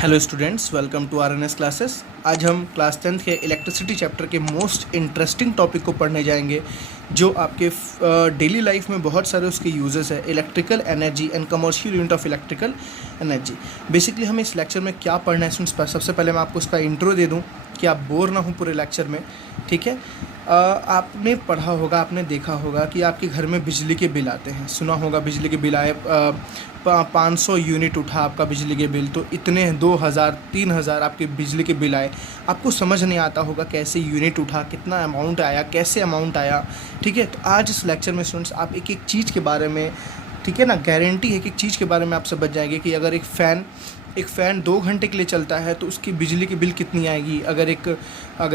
Hello students, welcome to RNS classes. आज हम class 10th के इलेक्ट्रिसिटी चैप्टर के मोस्ट इंटरेस्टिंग टॉपिक को पढ़ने जाएंगे, जो आपके डेली लाइफ में बहुत सारे उसके यूजेस है। Electrical energy and commercial unit of electrical energy. Basically हमें इस लेक्चर में क्या पढ़ना है स्टूडेंट्स, सबसे पहले मैं आपको उसका इंट्रो दे दूँ कि आप बोर ना हो पूरे लेक्चर में। ठीक है, आपने पढ़ा होगा, आपने देखा होगा कि आपके घर में बिजली के बिल आते हैं। सुना होगा बिजली के बिल आए, 500 यूनिट उठा आपका बिजली के बिल, तो इतने 2000 3000 आपके बिजली के बिल आए। आपको समझ नहीं आता होगा कैसे यूनिट उठा, कितना अमाउंट आया, कैसे अमाउंट आया। ठीक है, तो आज इस लेक्चर में स्टूडेंट्स आप एक एक चीज़ के बारे में, ठीक है ना, गारंटी है कि एक चीज़ के बारे में आप समझ जाएंगे कि अगर एक फ़ैन 2 घंटे के लिए चलता है तो उसकी बिजली की बिल कितनी आएगी। अगर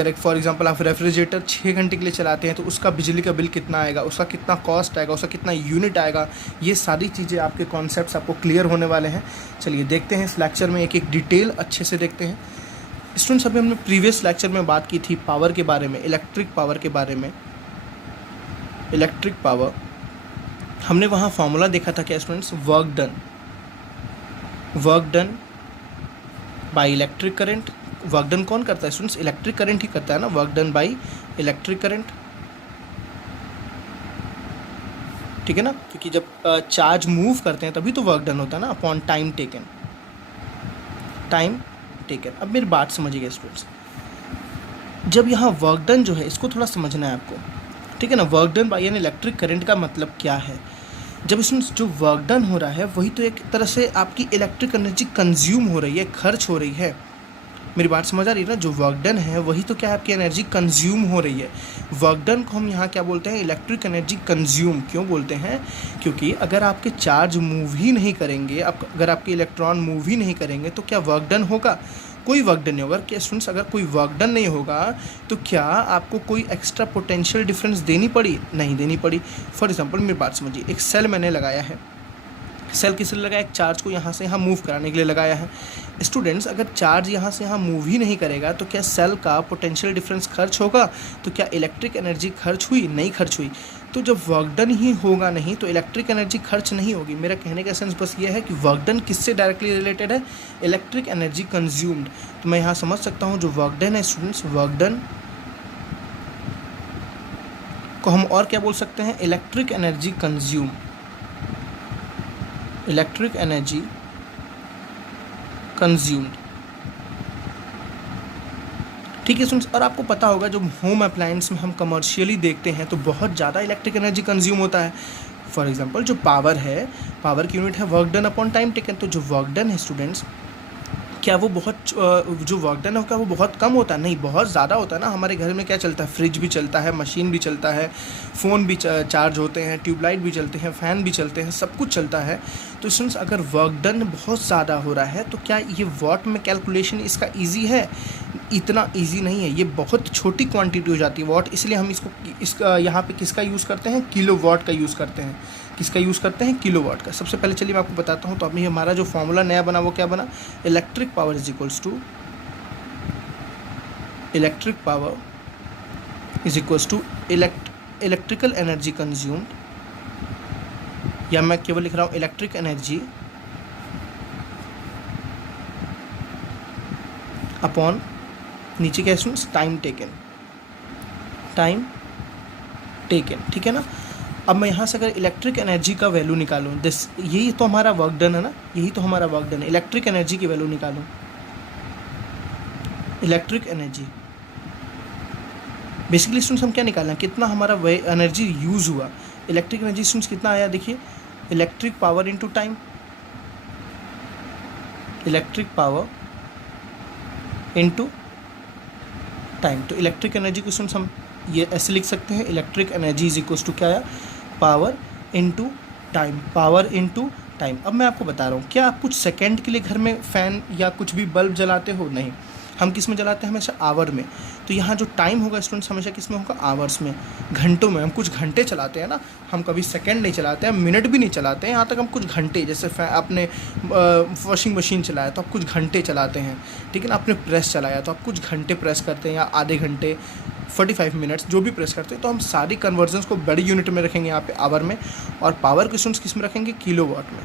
एक फॉर एग्जांपल आप रेफ्रिजरेटर 6 घंटे के लिए चलाते हैं तो उसका बिजली का बिल कितना आएगा, उसका कितना कॉस्ट आएगा, उसका कितना यूनिट आएगा। ये सारी चीज़ें, आपके कॉन्सेप्ट्स आपको क्लियर होने वाले हैं। चलिए देखते हैं इस लेक्चर में, एक एक डिटेल अच्छे से देखते हैं। स्टूडेंट्स, अभी हमने प्रीवियस लेक्चर में बात की थी पावर के बारे में, इलेक्ट्रिक पावर के बारे में। इलेक्ट्रिक पावर हमने वहाँ फॉर्मूला देखा था क्या students, work done by electric current. Work done कौन करता है स्टूडेंट्स, इलेक्ट्रिक करंट ही करता है ना, work done by electric current. ठीक है ना, क्योंकि जब चार्ज मूव करते हैं तभी तो वर्क डन होता है ना, अपॉन टाइम टेकन। अब मेरी बात समझिएगा स्टूडेंट्स, जब यहाँ वर्क डन जो है इसको थोड़ा समझना है आपको। ठीक है ना, वर्क डन बाई यानी इलेक्ट्रिक करंट का मतलब क्या है। जब इसमें जो वर्क डन हो रहा है वही तो एक तरह से आपकी इलेक्ट्रिक एनर्जी कंज्यूम हो रही है, खर्च हो रही है। मेरी बात समझ आ रही है ना, जो वर्क डन है वही तो क्या है, आपकी एनर्जी कंज्यूम हो रही है। वर्क डन को हम यहाँ क्या बोलते हैं, इलेक्ट्रिक एनर्जी कंज्यूम। क्यों बोलते हैं, क्योंकि अगर आपके चार्ज मूव ही नहीं करेंगे, अगर आपके इलेक्ट्रॉन मूव ही नहीं करेंगे तो क्या वर्क डन होगा, कोई वर्क डन नहीं होगा। क्या स्टूडेंट्स, अगर कोई वर्क डन नहीं होगा तो क्या आपको कोई एक्स्ट्रा पोटेंशियल डिफरेंस देनी पड़ी, नहीं देनी पड़ी। फॉर एग्जांपल मेरी बात समझिए, एक सेल मैंने लगाया है। सेल किस लिए लगाया, एक चार्ज को यहाँ से यहाँ मूव कराने के लिए लगाया है। स्टूडेंट्स, अगर चार्ज यहाँ से यहाँ मूव ही नहीं करेगा तो क्या सेल का पोटेंशियल डिफरेंस खर्च होगा, तो क्या इलेक्ट्रिक एनर्जी खर्च हुई, नहीं खर्च हुई। तो जब वर्क डन ही होगा नहीं तो इलेक्ट्रिक एनर्जी खर्च नहीं होगी। मेरा कहने का सेंस बस ये है कि वर्क डन किससे डायरेक्टली रिलेटेड है, इलेक्ट्रिक एनर्जी कंज्यूम्ड। तो मैं यहाँ समझ सकता हूँ जो वर्क डन है स्टूडेंट्स, वर्क डन को हम और क्या बोल सकते हैं, electric energy consume, electric energy consumed. ठीक है स्टूडेंट्स, और आपको पता होगा जो होम अप्लायंस में हम कमर्शियली देखते हैं तो बहुत ज़्यादा इलेक्ट्रिक एनर्जी कंज्यूम होता है। फॉर एग्जांपल जो पावर है, पावर की यूनिट है work done upon time taken. तो जो वर्क डन है स्टूडेंट्स, क्या वो जो वर्क डन होगा वो बहुत कम होता है, नहीं, बहुत ज़्यादा होता है ना। हमारे घर में क्या चलता है, फ्रिज भी चलता है, मशीन भी चलता है, फ़ोन भी चार्ज होते हैं, ट्यूबलाइट भी चलते हैं, फ़ैन भी चलते हैं, सब कुछ चलता है। तो स्टूडेंट्स, अगर वर्क डन बहुत ज़्यादा हो रहा है तो क्या ये वॉट में कैलकुलेशन इसका ईजी है, इतना ईजी नहीं है। ये बहुत छोटी क्वांटिटी हो जाती है वॉट, इसलिए हम इसका यहाँ पे किसका यूज़ करते हैं, किलो वॉट का यूज़ करते हैं। किसका यूज़ करते हैं, किलो वॉट का। सबसे पहले चलिए मैं आपको बताता हूँ। तो अभी हमारा जो फॉर्मूला नया बना वो क्या बना, electric power is equals to electrical energy consumed, या मैं केवल लिख रहा हूँ इलेक्ट्रिक एनर्जी अपॉन नीचे क्या है, टाइम टेकन। ठीक है ना। अब मैं यहाँ से अगर इलेक्ट्रिक एनर्जी का वैल्यू निकालूँ, यही तो हमारा वर्क डन है ना, यही तो हमारा वर्क डन है। इलेक्ट्रिक एनर्जी की वैल्यू निकालूँ, इलेक्ट्रिक एनर्जी बेसिकली स्टूडेंट्स हम क्या निकालना है, कितना हमारा एनर्जी यूज़ हुआ। इलेक्ट्रिक एनर्जी स्टूडेंट्स कितना आया, देखिए, electric power into time, electric power into time. तो इलेक्ट्रिक एनर्जी को स्टूडेंट्स हम ये ऐसे लिख सकते हैं, electric energy is equals to क्या आया, power into time, power into time. अब मैं आपको बता रहा हूँ, क्या आप कुछ सेकंड के लिए घर में फ़ैन या कुछ भी बल्ब जलाते हो, नहीं, हम किस में जलाते हैं, हमेशा आवर में। तो यहाँ जो टाइम होगा स्टूडेंट्स हमेशा किस में होगा, आवर्स में, घंटों में। हम कुछ घंटे चलाते हैं ना, हम कभी सेकंड नहीं चलाते हैं, मिनट भी नहीं चलाते हैं, यहाँ तक हम कुछ घंटे, जैसे आपने वॉशिंग मशीन चलाया तो आप कुछ घंटे चलाते हैं। ठीक है ना, आपने प्रेस चलाया तो आप कुछ घंटे प्रेस करते हैं, या आधे घंटे, 45 मिनट्स, जो भी प्रेस करते हैं। तो हम सारी कन्वर्जन्स को बड़ी यूनिट में रखेंगे यहाँ पे, आवर में, और पावर के स्टूडेंट्स किस में रखेंगे, किलो वाट में।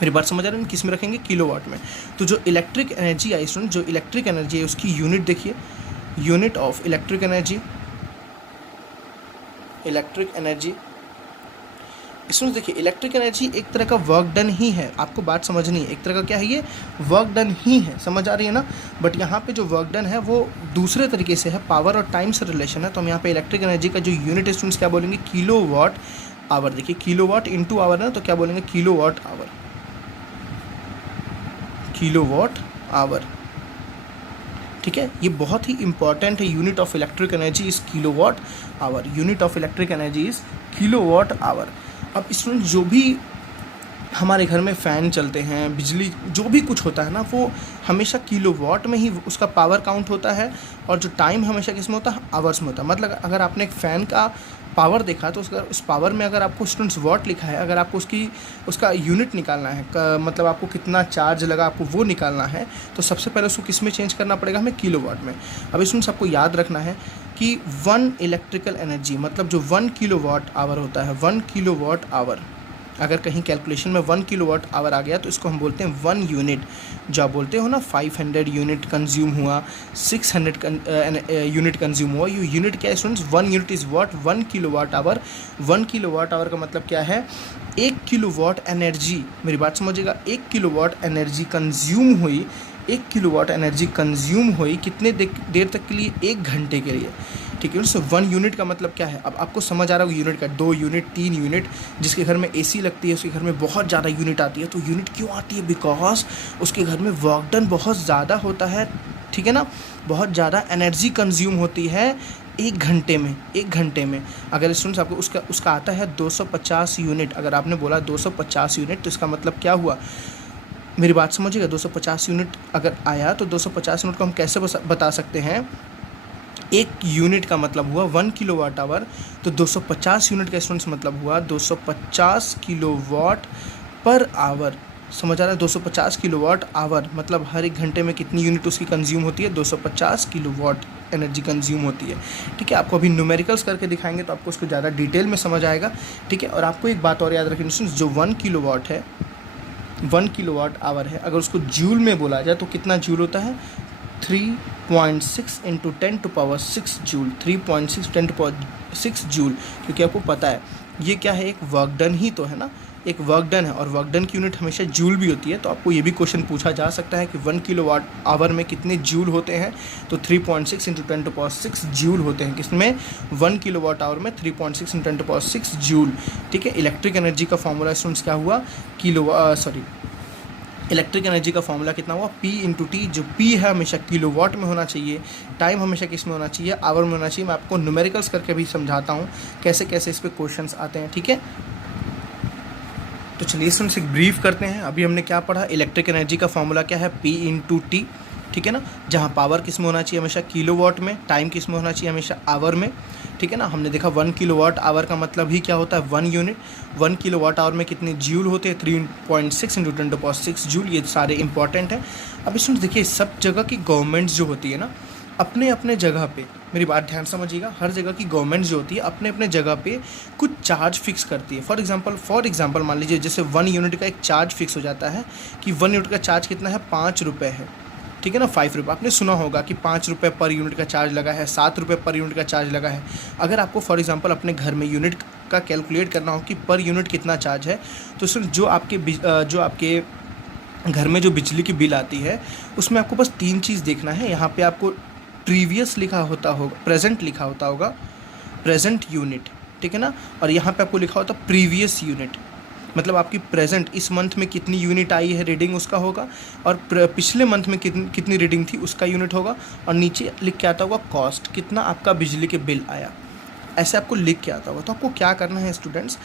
मेरी बात समझ आ रही है? किस में रखेंगे? किलोवाट में। तो जो इलेक्ट्रिक एनर्जी आई स्टूडेंट, जो इलेक्ट्रिक एनर्जी है उसकी यूनिट देखिए, unit of electric energy, electric energy इसमें देखिए इलेक्ट्रिक एनर्जी एक तरह का वर्क डन ही है, आपको बात समझनी है, एक तरह का क्या है ये, वर्क डन ही है, समझ आ रही है ना। बट यहाँ पे जो वर्क डन है वो दूसरे तरीके से है, पावर और टाइम से रिलेशन है। तो हम यहाँ पे इलेक्ट्रिक एनर्जी का जो यूनिट है स्टूडेंट्स क्या बोलेंगे? Kilowatt hour. देखिए किलो वाट इंटू आवर है, तो क्या बोलेंगे? Kilowatt hour, kilowatt hour. ठीक है, ये बहुत ही इंपॉर्टेंट है। Unit of electric energy is kilowatt hour, unit of electric energy is kilowatt hour. अब स्टूडेंट जो भी हमारे घर में फ़ैन चलते हैं, बिजली जो भी कुछ होता है ना, वो हमेशा किलोवाट में ही उसका पावर काउंट होता है, और जो टाइम हमेशा किस में होता है? आवर्स में होता है। मतलब अगर आपने एक फ़ैन का पावर देखा तो उस पावर में अगर आपको स्टूडेंट्स वॉट लिखा है, अगर आपको उसका यूनिट निकालना है, मतलब आपको कितना चार्ज लगा आपको वो निकालना है, तो सबसे पहले उसको किस में चेंज करना पड़ेगा? हमें किलोवाट में। अब स्टूडेंट्स आपको याद रखना है कि 1 इलेक्ट्रिकल एनर्जी मतलब जो 1 किलोवाट आवर होता है, 1 किलोवाट आवर, अगर कहीं कैलकुलेशन में 1 किलोवाट आवर आ गया तो इसको हम बोलते हैं 1 यूनिट। जो आप बोलते हो ना 500 यूनिट कंज्यूम हुआ, 600 यूनिट कंज्यूम हुआ, ये यूनिट क्या है students? 1 unit is what? 1 kilowatt hour. 1 kilowatt hour का मतलब क्या है? 1 किलोवाट एनर्जी, मेरी बात समझिएगा, 1 किलोवाट एनर्जी कंज्यूम हुई, 1 किलोवाट एनर्जी कंज्यूम हुई कितने देर तक के लिए? 1 घंटे के लिए। ठीक है, सो 1 यूनिट का मतलब क्या है? अब आपको समझ आ रहा होगा यूनिट का, 2 यूनिट, 3 यूनिट। जिसके घर में एसी लगती है उसके घर में बहुत ज़्यादा यूनिट आती है। तो यूनिट क्यों आती है? बिकॉज उसके घर में वर्क डन बहुत ज़्यादा होता है, ठीक है ना, बहुत ज़्यादा एनर्जी कंज्यूम होती है 1 घंटे में। 1 घंटे में अगर स्टूडेंट्स आपको उसका आता है 250 यूनिट, अगर आपने बोला 250 यूनिट तो इसका मतलब क्या हुआ? मेरी बात समझिएगा, 250 यूनिट अगर आया तो 250 यूनिट को हम कैसे बता सकते हैं? 1 यूनिट का मतलब हुआ 1 किलोवाट आवर, तो 250 यूनिट का स्टूडेंट्स मतलब हुआ 250 किलोवाट पर आवर। समझ आ रहा है? 250 किलोवाट आवर मतलब हर 1 घंटे में कितनी यूनिट उसकी कंज्यूम होती है? 250 किलोवाट एनर्जी कंज्यूम होती है। ठीक है, आपको अभी न्यूमेरिकल्स करके दिखाएंगे तो आपको उसको ज़्यादा डिटेल में समझ आएगा। ठीक है, और आपको एक बात और याद रखनी स्टूडेंट्स, जो 1 किलोवाट है, 1 किलोवाट आवर है, अगर उसको जूल में बोला जाए तो कितना जूल होता है? 3.6 इंटू 10⁻6 जूल, 3.6 10⁻6 जूल। क्योंकि आपको पता है ये क्या है? एक वर्क डन ही तो है ना, एक वर्क डन है, और वर्क डन की यूनिट हमेशा जूल भी होती है। तो आपको ये भी क्वेश्चन पूछा जा सकता है कि 1 किलोवाट आवर में कितने जूल होते हैं? तो 3.6 इंटू 10⁻6 जूल होते हैं। किसमें? 1 किलोवाट आवर में 3.6 इंटू 10⁻6 जूल। ठीक है, इलेक्ट्रिक एनर्जी का फॉर्मूला स्टूडेंट्स क्या हुआ? इलेक्ट्रिक एनर्जी का फॉर्मूला कितना हुआ? P into T. जो P है हमेशा किलोवाट में होना चाहिए, टाइम हमेशा किस में होना चाहिए? आवर में होना चाहिए। मैं आपको न्यूमेरिकल्स करके भी समझाता हूँ कैसे कैसे इस पर क्वेश्चंस आते हैं। ठीक है, तो चलिए स्टूडेंट्स एक ब्रीफ करते हैं। अभी हमने क्या पढ़ा? इलेक्ट्रिक एनर्जी का फॉर्मूला क्या है? P into T. ठीक है ना, जहाँ पावर किस में होना चाहिए? हमेशा किलोवाट में, टाइम किस में होना चाहिए? हमेशा आवर में। ठीक है ना, हमने देखा 1 किलोवाट आवर का मतलब ही क्या होता है? 1 यूनिट। 1 किलोवाट आवर में कितने जूल होते हैं? 3.6 इंटू 10⁻6 जूल। ये सारे इंपॉर्टेंट हैं। अब स्टूडेंट्स देखिए, सब जगह की गवर्नमेंट्स जो होती है ना, अपने अपने जगह पे, मेरी बात ध्यान समझिएगा, हर जगह की गवर्नमेंट जो होती है अपने अपने जगह पे कुछ चार्ज फिक्स करती है। फॉर एग्जांपल मान लीजिए जैसे 1 यूनिट का एक चार्ज फिक्स हो जाता है कि 1 यूनिट का चार्ज कितना है? 5 रुपये है। ठीक है ना, 5 रुपये। आपने सुना होगा कि 5 रुपये पर यूनिट का चार्ज लगा है, 7 रुपये पर यूनिट का चार्ज लगा है। अगर आपको फॉर एग्जांपल अपने घर में यूनिट का कैलकुलेट करना हो कि पर यूनिट कितना चार्ज है, तो सिर्फ जो आपके घर में जो बिजली की बिल आती है उसमें आपको बस 3 चीज़ देखना है। यहाँ पे आपको प्रीवियस लिखा होता होगा, प्रेजेंट लिखा होता होगा, प्रेजेंट यूनिट। ठीक है ना, और यहाँ पे आपको लिखा होता प्रीवियस यूनिट, मतलब आपकी प्रेजेंट इस मंथ में कितनी यूनिट आई है रीडिंग उसका होगा, और पिछले मंथ में कितनी रीडिंग थी उसका यूनिट होगा, और नीचे लिख के आता होगा कॉस्ट, कितना आपका बिजली के बिल आया। ऐसे आपको लिख के आता होगा। तो आपको क्या करना है स्टूडेंट्स,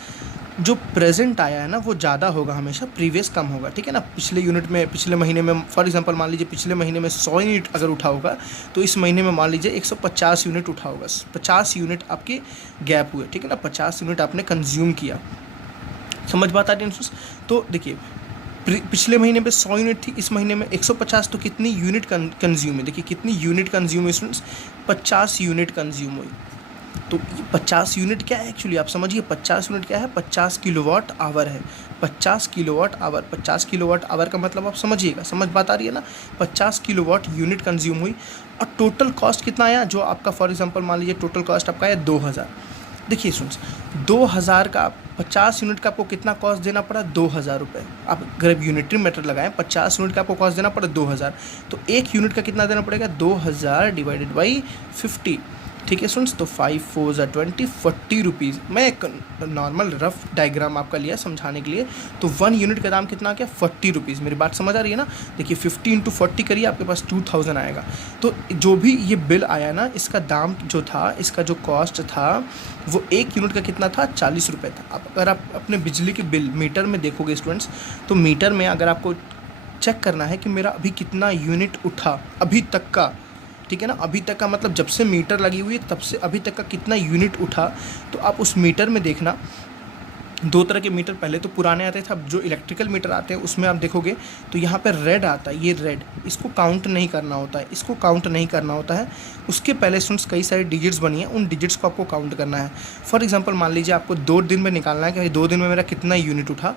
जो प्रेजेंट आया है ना वो ज़्यादा होगा हमेशा, प्रीवियस कम होगा। ठीक है ना, पिछले महीने में फॉर एग्जांपल मान लीजिए पिछले महीने में 100 यूनिट अगर उठा होगा तो इस महीने में मान लीजिए 150 यूनिट उठा होगा। 50 यूनिट आपके गैप हुए। ठीक है ना, 50 यूनिट आपने कंज्यूम किया। समझ बात आ रही है? तो देखिए, पिछले महीने में 100 यूनिट थी, इस महीने में 150, तो कितनी यूनिट कंज्यूम है? देखिए कितनी यूनिट कंज्यूम हुई स्टूडेंट्स? 50 यूनिट कंज्यूम हुई। तो ये 50 यूनिट क्या है एक्चुअली, आप समझिए 50 यूनिट क्या है, 50 किलोवाट आवर है। 50 किलोवाट आवर, 50 किलोवाट आवर का मतलब आप समझिएगा, समझ बात आ रही है ना। 50 किलोवाट यूनिट कंज्यूम हुई और टोटल कॉस्ट कितना आया, जो आपका फॉर एग्जांपल मान लीजिए टोटल कॉस्ट आपका है 2000। देखिए स्टूडेंट्स, 2000 का 50 यूनिट का आपको कितना कॉस्ट देना पड़ा, 2000 रुपये। आप अगर यूनिटरी मेथड लगाएं, 50 यूनिट का आपको कॉस्ट देना पड़ा 2000, तो एक यूनिट का कितना देना पड़ेगा, 2000 डिवाइडेड बाई 50। ठीक है स्टूडेंट्स, तो 5 4 ज़ा 20, 40 रुपीज़। मैं एक नॉर्मल रफ डायग्राम आपका लिया समझाने के लिए। तो 1 यूनिट का दाम कितना आ गया, 40 रुपीज़। मेरी बात समझ आ रही है ना। देखिए 50 इंटू 40 करिए, आपके पास 2000 आएगा। तो जो भी ये बिल आया ना, इसका दाम जो था, इसका जो कॉस्ट था, वो एक यूनिट का कितना था, 40 रुपये था। अब अगर आप अपने बिजली के बिल मीटर में देखोगे स्टूडेंट्स, तो मीटर में अगर आपको चेक करना है कि मेरा अभी कितना यूनिट उठा अभी तक का, ठीक है ना, अभी तक का मतलब जब से मीटर लगी हुई है तब से अभी तक का कितना यूनिट उठा, तो आप उस मीटर में देखना। दो तरह के मीटर पहले तो पुराने आते थे, अब जो इलेक्ट्रिकल मीटर आते हैं उसमें आप देखोगे तो यहाँ पर रेड आता है, ये रेड, इसको काउंट नहीं करना होता है, इसको काउंट नहीं करना होता है। उसके पहले स्टूडेंट्स कई सारी डिजिट्स बनी है, उन डिजिट्स को आपको काउंट करना है। फॉर एग्जांपल मान लीजिए आपको 2 दिन में निकालना है कि 2 दिन में मेरा कितना यूनिट उठा,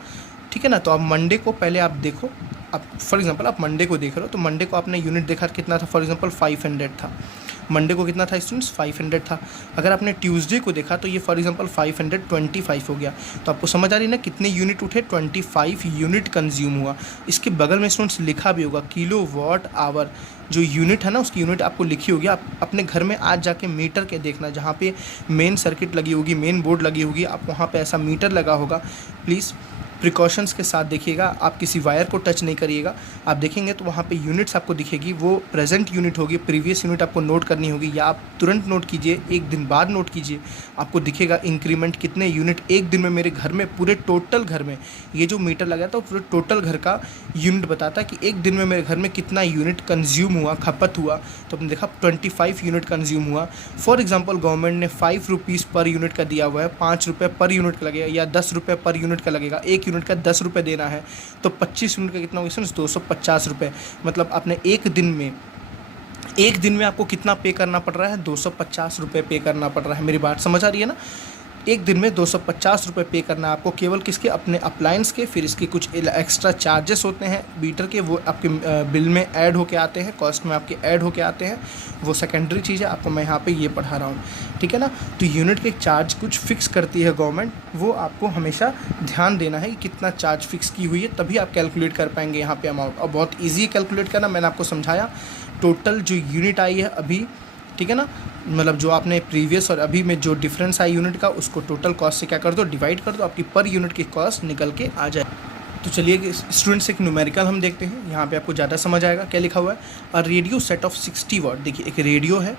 ठीक है ना। तो आप मंडे को पहले आप देखो, आप फॉर एग्जांपल आप मंडे को देख रहे हो, तो मंडे को आपने यूनिट देखा कितना था, फॉर एग्जांपल 500 था। मंडे को कितना था स्टूडेंट्स, 500 था। अगर आपने ट्यूसडे को देखा तो ये फॉर एग्जांपल 525 हो गया। तो आपको समझ आ रही है ना कितने यूनिट उठे, 25 यूनिट कंज्यूम हुआ। इसके बगल में स्टूडेंट्स लिखा भी होगा किलो वाट आवर, जो यूनिट है ना उसकी यूनिट आपको लिखी होगी। आप अपने घर में आज जाके मीटर के देखना, जहाँ पे मेन सर्किट लगी होगी, मेन बोर्ड लगी होगी, आप वहाँ पे ऐसा मीटर लगा होगा। प्लीज़ प्रिकॉशंस के साथ देखिएगा, आप किसी वायर को टच नहीं करिएगा। आप देखेंगे तो वहाँ पे यूनिट्स आपको दिखेगी, वो प्रेजेंट यूनिट होगी, प्रीवियस यूनिट आपको नोट करनी होगी, या आप तुरंत नोट कीजिए, एक दिन बाद नोट कीजिए। आपको दिखेगा इंक्रीमेंट कितने यूनिट एक दिन में मेरे घर में, पूरे टोटल घर में, ये जो मीटर लगा था पूरे टोटल घर का यूनिट बताता है कि एक दिन में मेरे घर में कितना यूनिट कंज्यूम हुआ, खपत हुआ। तो आपने देखा 25 यूनिट कंज्यूम हुआ। फॉर एग्जाम्पल गवर्नमेंट ने 5 रुपीज़ पर यूनिट का दिया हुआ है, 5 रुपये पर यूनिट का लगेगा, या 10 रुपये पर यूनिट का लगेगा। एक यूनिट का 10 रुपये देना है, तो 25 यूनिट का कितना होगा, 250 रुपये। मतलब आपने एक दिन में आपको कितना पे करना पड़ रहा है, 250 रुपये पे करना पड़ रहा है। मेरी बात समझ आ रही है ना। एक दिन में 250 रुपये पे करना है आपको, केवल किसके, अपने अप्लायंस के। फिर इसके कुछ एक्स्ट्रा चार्जेस होते हैं मीटर के, वो आपके बिल में ऐड होके आते हैं, कॉस्ट में आपके ऐड होके आते हैं, वो सेकेंडरी चीज़ है। आपको मैं यहाँ पे ये पढ़ा रहा हूँ, ठीक है ना। तो यूनिट के चार्ज कुछ फिक्स करती है गवर्नमेंट, वो आपको हमेशा ध्यान देना है कि कितना चार्ज फिक्स की हुई है, तभी आप कैलकुलेट कर पाएंगे यहाँ पे अमाउंट। और बहुत ईजी है कैलकुलेट करना, मैंने आपको समझाया। टोटल जो यूनिट आई है अभी, ठीक है ना, मतलब जो आपने प्रीवियस और अभी में जो डिफरेंस आया यूनिट का, उसको टोटल कॉस्ट से क्या कर दो, डिवाइड कर दो, आपकी पर यूनिट की कॉस्ट निकल के आ जाए। तो चलिए स्टूडेंट्स एक न्यूमेरिकल हम देखते हैं, यहाँ पे आपको ज़्यादा समझ आएगा। क्या लिखा हुआ है, अ रेडियो सेट ऑफ 60 वाट। देखिए एक रेडियो है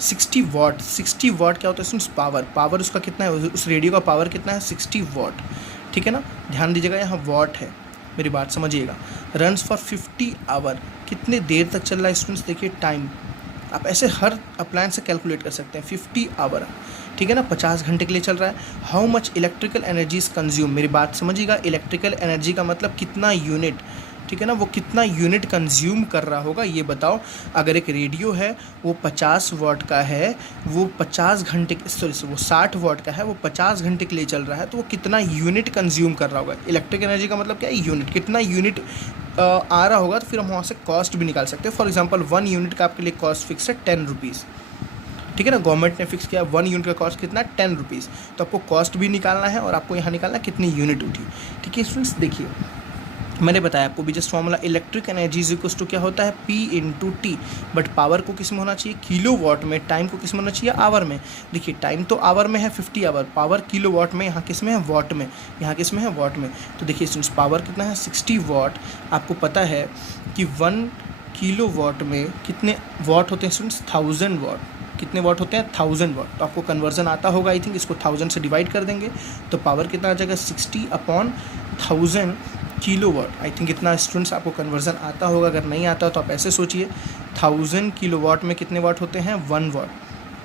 60 वाट। 60 वाट क्या होता है स्टूडेंट्स, पावर उसका कितना है, उस रेडियो का पावर कितना है, 60 वाट, ठीक है ना। ध्यान दीजिएगा यहाँ वाट है, मेरी बात समझिएगा। रन्स फॉर 50 आवर, कितने देर तक चल रहा है स्टूडेंट्स, देखिए टाइम, आप ऐसे हर अप्लायंस से कैलकुलेट कर सकते हैं। 50 आवर, ठीक है ना, 50 घंटे के लिए चल रहा है। How much electrical energy is consume, मेरी बात समझिएगा। इलेक्ट्रिकल एनर्जी का मतलब कितना यूनिट, ठीक है ना, वो कितना यूनिट कंज्यूम कर रहा होगा ये बताओ। अगर एक रेडियो है वो 50 वाट का है, वो 50 घंटे, सॉरी वो 60 वाट का है, वो 50 घंटे के लिए चल रहा है, तो वो कितना यूनिट कंज्यूम कर रहा होगा। इलेक्ट्रिक एनर्जी का मतलब क्या है, यूनिट, कितना यूनिट आ रहा होगा, तो फिर हम वहाँ से कॉस्ट भी निकाल सकते हैं। फॉर एग्जांपल 1 यूनिट का आपके लिए कॉस्ट फिक्स है 10 रुपीज़, ठीक है ना, गवर्नमेंट ने फिक्स किया 1 यूनिट का कॉस्ट कितना है, 10 रुपीज़। तो आपको कॉस्ट भी निकालना है और आपको यहाँ निकालना है कितनी यूनिट उठी, ठीक है स्टूडेंट्स। देखिए मैंने बताया आपको भी just formula, electric energy is equals to क्या होता है, P into T. But power को किस में होना चाहिए, किलो वाट में, टाइम को किस में होना चाहिए, आवर में। देखिए टाइम तो आवर में है 50 आवर, पावर किलो वाट में, यहाँ किस में है, वाट में, यहाँ किस में है, वाट में। तो देखिए स्टूडेंट्स पावर कितना है, 60 वाट। आपको पता है कि 1 किलो वाट में कितने वाट होते हैं स्टूडेंट्स, 1000 वाट। कितने वाट होते हैं, 1000 वाट। तो आपको कन्वर्जन आता होगा आई थिंक, इसको 1000 से डिवाइड कर देंगे तो पावर कितना आ जाएगा, 60/1000 किलो वाट। आई थिंक इतना स्टूडेंट्स आपको कन्वर्जन आता होगा, अगर नहीं आता तो आप ऐसे सोचिए 1000 किलो वाट में कितने वाट होते हैं, 1 वाट,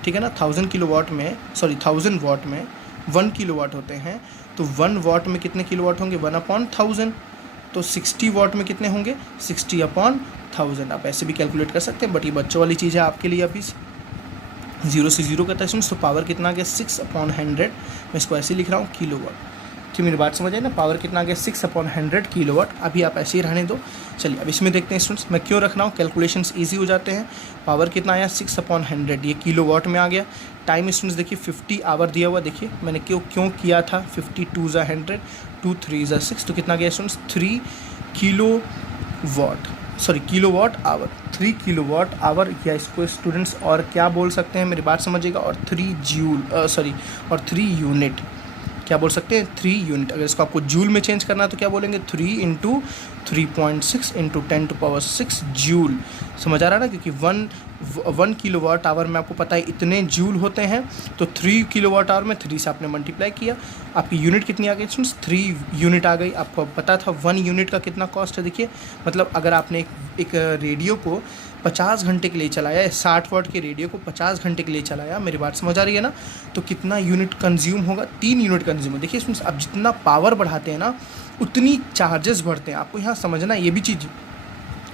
ठीक है ना। 1000 किलो वाट में, सॉरी 1000 वाट में 1 किलो वाट होते हैं, तो 1 वाट में कितने किलो वाट होंगे, 1/1000। तो 60 वाट में कितने होंगे, 60/1000। आप ऐसे भी कैलकुलेट कर सकते हैं, बट ये बच्चों वाली चीज़ है आपके लिए अभी। जीरो से जीरो करता है स्टूडेंट्स, तो पावर कितना आ गया 6/100। मैं इसको ऐसे लिख रहा हूँ किलोवाट। कि मेरी बात समझ आए ना, पावर कितना आ गया 6/100 किलोवाट। अभी आप ऐसे ही रहने दो। चलिए अब इसमें देखते हैं स्टूडेंट्स, मैं क्यों रख रहा हूँ, कैलकुलेशंस ईजी हो जाते हैं। पावर कितना आया 6/100, ये किलोवाट में आ गया। टाइम स्टूडेंट्स देखिए 50 आवर दिया हुआ, देखिए मैंने क्यों किया था, 52 ज़ा 100, 2 3 ज़ा 6, तो कितना गया students 3 kilowatt hour, 3 kilowatt hour, या इसको स्टूडेंट्स और क्या बोल सकते हैं, मेरी बात समझिएगा, और 3 यूनिट, क्या बोल सकते हैं 3 यूनिट। अगर इसको आपको जूल में चेंज करना है तो क्या बोलेंगे 3 × 3.6 × 10⁶ जूल। समझ आ रहा है ना, क्योंकि 1 किलोवाट आवर में आपको पता है इतने जूल होते हैं, तो 3 किलोवाट आवर में 3 से आपने मल्टीप्लाई किया, आपकी यूनिट कितनी आ गई स्टूडेंट्स 3 यूनिट आ गई। आपको पता था 1 यूनिट का कितना कॉस्ट है, देखिए मतलब अगर आपने एक रेडियो को 50 घंटे के लिए चलाया, 60 वाट के रेडियो को 50 घंटे के लिए चलाया, मेरी बात समझ आ रही है ना, तो कितना यूनिट कंज्यूम होगा, 3 यूनिट कंज्यूम होगा। देखिए स्टूडेंट्स, अब जितना पावर बढ़ाते हैं ना उतनी चार्जेस बढ़ते हैं, आपको यहाँ समझना ये भी चीज़,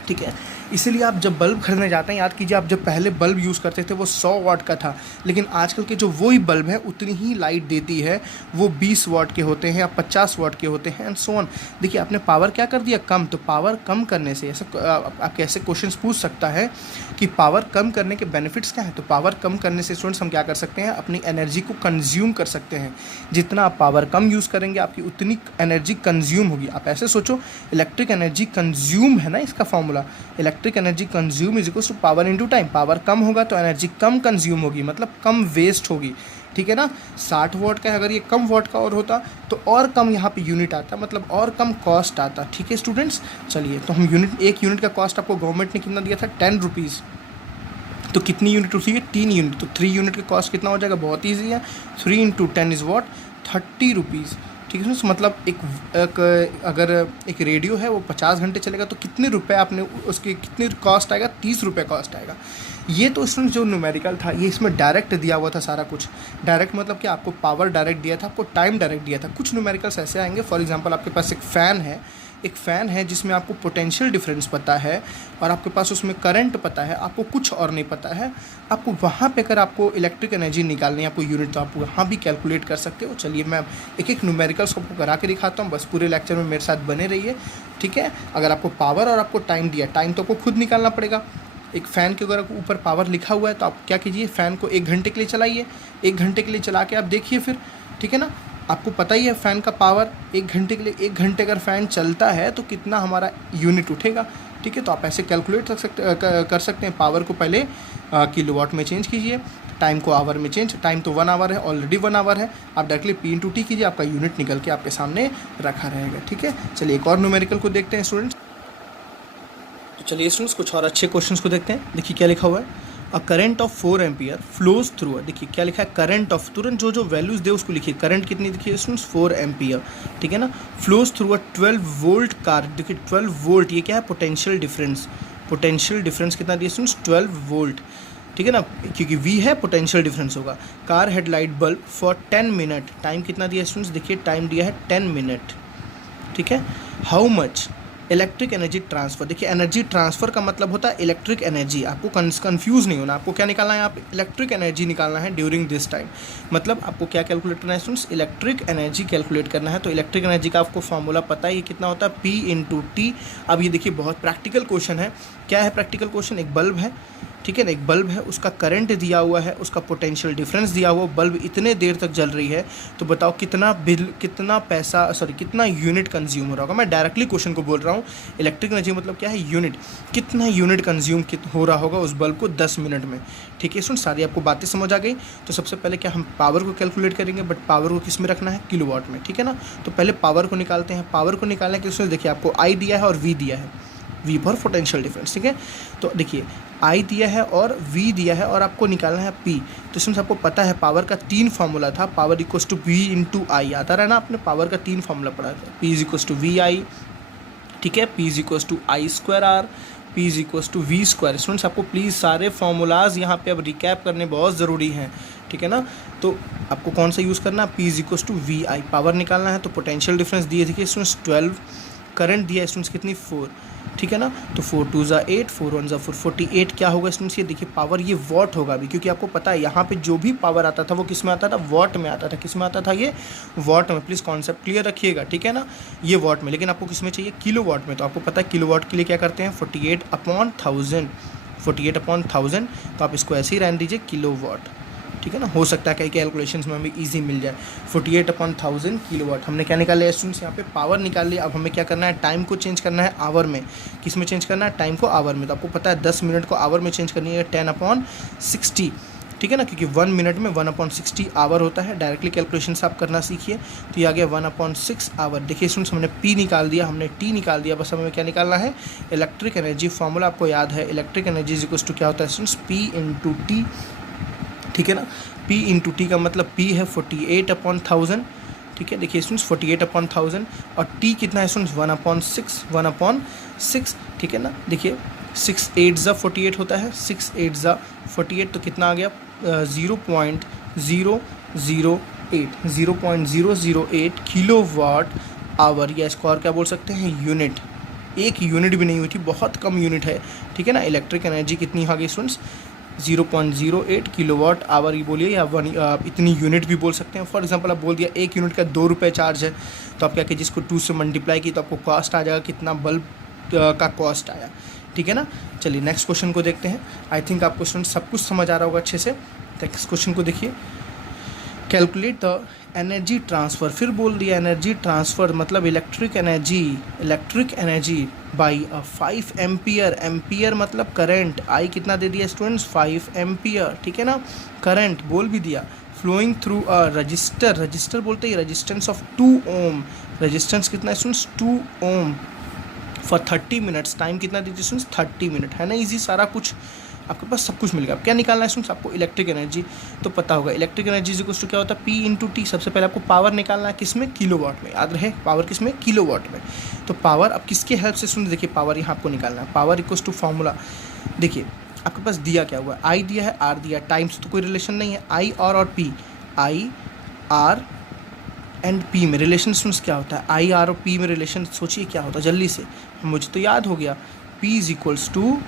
ठीक है। इसीलिए आप जब बल्ब खरीदने जाते हैं, याद कीजिए आप जब पहले बल्ब यूज़ करते थे वो 100 वाट का था, लेकिन आजकल के जो वही बल्ब है उतनी ही लाइट देती है, वो 20 वाट के होते हैं या 50 वाट के होते हैं एंड सो ऑन। देखिए आपने पावर क्या कर दिया कम, तो पावर कम करने से ऐसे आपके ऐसे क्वेश्चंस पूछ सकता है कि पावर कम करने के बेनिफिट्स क्या हैं। तो पावर कम करने से स्टूडेंट्स हम क्या कर सकते हैं, अपनी एनर्जी को कंज्यूम कर सकते हैं। जितना आप पावर कम यूज़ करेंगे आपकी उतनी एनर्जी कंज्यूम होगी। आप ऐसे सोचो, इलेक्ट्रिक एनर्जी कंज्यूम है ना इसका formula, electric energy consume is equals to power into time. Power कम होगा तो एनर्जी कम कंज्यूम होगी, मतलब कम वेस्ट होगी, ठीक है ना। 60 वाट का है, अगर ये कम वाट का और होता तो और कम यहाँ पे यूनिट आता, मतलब और कम कॉस्ट आता, ठीक है स्टूडेंट्स। चलिए तो हम एक यूनिट का कॉस्ट आपको गवर्नमेंट ने कितना दिया था 10 रुपीज़, तो कितनी यूनिट उठी है 3 यूनिट, तो 3 यूनिट का कॉस्ट कितना हो जाएगा, बहुत ईजी है, 3 × 10 इज़ वॉट 30 रुपीज़, ठीक है। मतलब अगर एक रेडियो है वो 50 घंटे चलेगा तो कितने रुपए आपने उसके कितने कॉस्ट आएगा, 30 रुपये कॉस्ट आएगा। ये तो इसमें जो न्यूमेरिकल था ये इसमें डायरेक्ट दिया हुआ था सारा कुछ। डायरेक्ट मतलब कि आपको पावर डायरेक्ट दिया था, आपको टाइम डायरेक्ट दिया था। कुछ न्यूमेरिकल्स ऐसे आएंगे, फॉर एग्जांपल आपके पास एक फ़ैन है जिसमें आपको पोटेंशियल डिफरेंस पता है और आपके पास उसमें करंट पता है, आपको कुछ और नहीं पता है। आपको वहाँ पे अगर आपको इलेक्ट्रिक एनर्जी निकालनी है, आपको यूनिट, तो आप वहाँ भी कैलकुलेट कर सकते हो। चलिए मैं एक न्यूमेरिकल्स आपको करा के दिखाता हूँ, बस पूरे लेक्चर में मेरे साथ बने रहिए, ठीक है। अगर आपको पावर और आपको टाइम दिया, टाइम तो आपको खुद निकालना पड़ेगा। एक फ़ैन के अगर ऊपर पावर लिखा हुआ है तो आप क्या कीजिए, फ़ैन को 1 घंटे के लिए चलाइए, 1 घंटे के लिए चला के आप देखिए फिर, ठीक है ना। आपको पता ही है फ़ैन का पावर 1 घंटे के लिए, 1 घंटे अगर फ़ैन चलता है तो कितना हमारा यूनिट उठेगा, ठीक है। तो आप ऐसे कैलकुलेट कर सकते हैं। पावर को पहले किलोवाट में चेंज कीजिए, टाइम को आवर में चेंज, टाइम तो 1 आवर है, ऑलरेडी 1 आवर है, आप डायरेक्टली P/T कीजिए, आपका यूनिट निकल के आपके सामने रखा रहेगा, ठीक है। चलिए एक और न्यूमेरिकल को देखते हैं स्टूडेंट्स। तो चलिए स्टूडेंट्स कुछ और अच्छे क्वेश्चंस को देखते हैं। देखिए क्या लिखा हुआ है, a current of 4 ampere flows through, देखिए क्या लिखा है, करंट ऑफ, तुरंत जो वैल्यूज़ दे उसको लिखिए। करंट कितनी देखिए स्टूडेंट्स 4 एम्पियर, ठीक है ना। Flows through a 12 volt car, देखिए 12 वोल्ट, ये क्या है पोटेंशियल डिफरेंस। पोटेंशियल डिफरेंस कितना दिया स्टूडेंट्स 12 वोल्ट, ठीक है ना, क्योंकि V है पोटेंशियल डिफरेंस होगा। Car headlight bulb for 10 minute, time कितना दिया स्टूडेंट्स, देखिए टाइम दिया है 10 मिनट, ठीक है। How much electric energy transfer, देखिए एनर्जी ट्रांसफ़र का मतलब होता है इलेक्ट्रिक एनर्जी। आपको कंफ्यूज नहीं होना, आपको क्या निकालना है, आप इलेक्ट्रिक एनर्जी निकालना है ड्यूरिंग दिस टाइम। मतलब आपको क्या कैलकुलेट करना है स्टूडेंट्स, इलेक्ट्रिक एनर्जी कैलकुलेट करना है। तो इलेक्ट्रिक एनर्जी का आपको फॉर्मूला पता है, ये कितना होता है P/T। अब ये देखिए बहुत प्रैक्टिकल क्वेश्चन है। क्या है प्रैक्टिकल क्वेश्चन, एक बल्ब है, ठीक है ना, एक बल्ब है, उसका करंट दिया हुआ है, उसका पोटेंशियल डिफरेंस दिया हुआ, बल्ब इतने देर तक जल रही है, तो बताओ कितना बिल, कितना यूनिट कंज्यूम हो रहा होगा। मैं डायरेक्टली क्वेश्चन को बोल रहा हूँ, इलेक्ट्रिक एनर्जी मतलब क्या है यूनिट, कितना यूनिट कंज्यूम हो रहा होगा उस बल्ब को 10 मिनट में, ठीक है। सुन सारी आपको बातें समझ आ गई। तो सबसे पहले क्या हम पावर को कैलकुलेट करेंगे, बट पावर को किस में रखना है, किलोवाट में, ठीक है ना। तो पहले पावर को निकालते हैं। पावर को निकालने के लिए देखिए आपको I दिया है और V दिया है, V फॉर पोटेंशियल डिफरेंस, ठीक है। तो देखिए I दिया है और V दिया है और आपको निकालना है P। तो इसमें आपको पता है पावर का 3 फार्मूला था, power equals to V × I आता रहा ना, आपने पावर का 3 फार्मूला पढ़ा था, P इक्वल्स टू VI, ठीक है, P equals to I²R, P equals to V²। Students आपको प्लीज़ सारे फार्मूलाज यहाँ पे अब रिकैप करने बहुत ज़रूरी हैं, ठीक है ना। तो आपको कौन सा यूज़ करना है, P equals to VI, power निकालना है। तो पोटेंशियल डिफरेंस दिए देखिए स्टूडेंट्स 12, करंट दिया स्टूडेंट्स कितनी 4, ठीक है ना। तो 4 2 ज़ा 8, 4 1 ज़ा 4, 48 क्या होगा स्टूडेंट्स, ये देखिए पावर ये वॉट होगा अभी, क्योंकि आपको पता है यहाँ पे जो भी पावर आता था वो किस में आता था, वॉट में आता था। किस में आता था, ये वॉट में। प्लीज़ कॉन्सेप्ट क्लियर रखिएगा, ठीक है ना, ये वॉट में। लेकिन आपको किस में चाहिए, किलो वॉट में। तो आपको पता है किलो वॉट के लिए क्या करते हैं, 48/1000, 48/1000। तो आप इसको ऐसे ही रहने दीजिए किलो वॉट, ठीक है ना। हो सकता है कई कैलकुलेशंस में हमें इजी मिल जाए। 48/1000 किलोवाट हमने क्या निकाल लिया स्टूडेंट्स, यहाँ पे पावर निकाल लिया। अब हमें क्या करना है, टाइम को चेंज करना है आवर में। किस में चेंज करना है, टाइम को आवर में। तो आपको पता है 10 मिनट को आवर में चेंज करनी है 10/60, ठीक है ना, क्योंकि 1 मिनट में 1/60 आवर होता है। डायरेक्टली कैलकुलेशन आप करना सीखिए। तो ये आ गया 1/6 आवर। देखिए स्टूडेंट्स हमने पी निकाल दिया, हमने टी निकाल दिया, बस हमें क्या निकालना है, इलेक्ट्रिक एनर्जी। फॉर्मूला आपको याद है, electric energy is equals to क्या होता है स्टूडेंट्स, पी इंटू टी, ठीक है ना। P इंटू टी का मतलब P है 48/1000, ठीक है। देखिए स्टूडेंट्स 48/1000 और T कितना है स्टूडेंट्स, 1/6, ठीक है ना। देखिए 6 8 ज़ा 48 होता है, 6 8 ज़ा 48, तो कितना आ गया 0.008 किलो वाट आवर, या इसको और क्या बोल सकते हैं, यूनिट। एक यूनिट भी नहीं हुई थी, बहुत कम यूनिट है, ठीक है ना। इलेक्ट्रिक एनर्जी कितनी आ गई स्टूडेंट्स, 0.08 किलोवाट आवर, ये बोलिए, या आप इतनी यूनिट भी बोल सकते हैं। फॉर एग्जांपल आप बोल दिया 1 यूनिट का 2 रुपये चार्ज है, तो आप क्या कीजिए, इसको 2 से मल्टीप्लाई की तो आपको कॉस्ट आ जाएगा, कितना बल्ब का कॉस्ट आया, ठीक है ना। चलिए नेक्स्ट क्वेश्चन को देखते हैं। आई थिंक आपको स्टूडेंट सब कुछ समझ आ रहा होगा अच्छे से। नेक्स्ट क्वेश्चन को देखिए, कैलकुलेट द एनर्जी ट्रांसफ़र। फिर बोल दिया एनर्जी ट्रांसफ़र, मतलब electric energy by 5 ampere. Ampere मतलब करंट, आई कितना दे दिया स्टूडेंट्स, 5 एम्पियर, ठीक है ना। करंट बोल भी दिया, फ्लोइंग थ्रू अ रजिस्टर बोलते ही रेजिस्टेंस ऑफ 2 ओम। रेजिस्टेंस कितना है students, 2 ohm for 30 minutes. Time कितना दीजिए स्टूडेंट्स, 30 मिनट, है ना। इजी, सारा कुछ आपके पास सब कुछ मिल गया। अब क्या निकालना है स्टूडेंट्स, आपको इलेक्ट्रिक एनर्जी तो पता होगा। इलेक्ट्रिक एनर्जी इक्वल्स टू क्या होता है, पी इंटू टी। सबसे पहले आपको पावर निकालना है, किस में, किलोवाट में। याद रहे पावर किस में, किलोवाट में। तो पावर अब किसके हेल्प से स्टूडेंट्स, देखिए पावर यहाँ आपको निकालना है। पावर इक्वल्स टू फॉर्मूला, देखिए आपके पास दिया क्या हुआ, आई दिया है, आर दिया है। टाइम से तो कोई रिलेशन नहीं है, आई आर और P, I R and P में रिलेशन स्टूडेंट्स क्या होता है, आई आर और पी में रिलेशन सोचिए क्या होता है जल्दी से, मुझे तो याद हो गया। P is equals to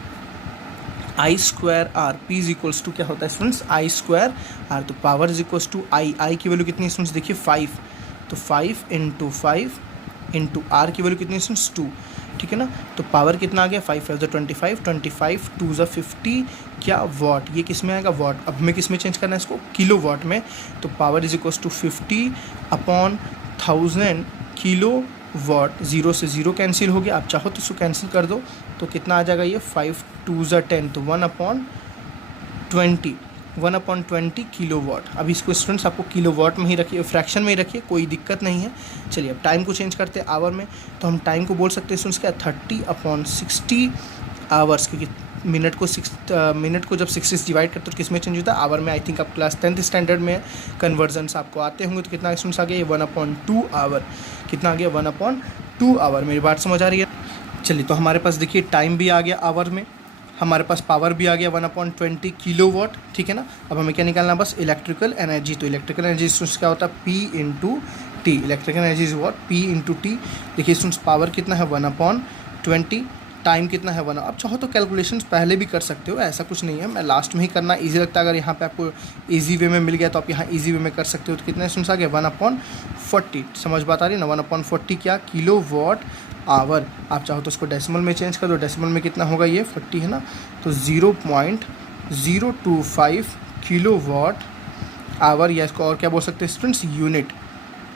I square R, P is equals to क्या होता है स्टूडेंट्स, आई स्क्वायर आर। तो power is equals to I की वैल्यू कितनी स्टूडेंट्स, देखिए 5, तो 5 इंटू आर की वैल्यू कितनी स्टूडेंट्स, 2, ठीक है ना। तो पावर कितना आ गया, 5 5 25, 25 2 50, क्या वॉट, ये किस में आएगा, वॉट। अब हमें किस में चेंज करना है इसको, किलो वॉट में। तो power is equals to 50/1000 kilowatt. 0 से 0 कैंसिल हो गया, आप चाहो तो इसको कैंसिल कर दो, तो कितना आ जाएगा ये 5 2 ज़ा 10, तो 1/20 किलो वॉट। अब इसको स्टूडेंट्स आपको किलो वॉट में ही रखिए, फ्रैक्शन में ही रखिए, कोई दिक्कत नहीं है। चलिए अब टाइम को चेंज करते हैं आवर में। तो हम टाइम को बोल सकते हैं स्टूडेंट्स क्या, 30/60 आवर्स, क्योंकि मिनट को जब 6 से डिवाइड करते तो किस में चेंज होता है, आवर में। आई थिंक आप क्लास 10th स्टैंडर्ड में कन्वर्जन्स आपको आते होंगे। तो कितना स्टूडेंट्स आ गया, ये 1/2 आवर, कितना आ गया 1/2 आवर। मेरी बात समझ आ रही है। चलिए तो हमारे पास देखिए टाइम भी आ गया आवर में, हमारे पास पावर भी आ गया 1/20 किलो वॉट, ठीक है ना। अब हमें क्या निकालना है, बस इलेक्ट्रिकल एनर्जी। तो इलेक्ट्रिकल एनर्जी स्टूडेंट्स क्या होता है, P into T. Electrical energy is what, P into T. देखिए स्टूडेंट्स पावर कितना है 1/20, टाइम कितना है 1। अब चाहो तो कैलकुलेशंस पहले भी कर सकते हो, ऐसा कुछ नहीं है। मैं लास्ट में ही करना ईजी लगता है, अगर यहाँ पे आपको ईजी वे में मिल गया तो आप यहाँ ईजी वे में कर सकते हो। तो कितने स्टूडेंट्स आ गए 1/40, समझ बात आ रही है ना, 1/40 क्या, किलो वॉट आवर। आप चाहो तो उसको डेसिमल में चेंज कर दो, डेसिमल में कितना होगा, ये 40 है ना, तो 0.025 किलो वॉट आवर, या इसको और क्या बोल सकते हैं स्टूडेंट्स, यूनिट।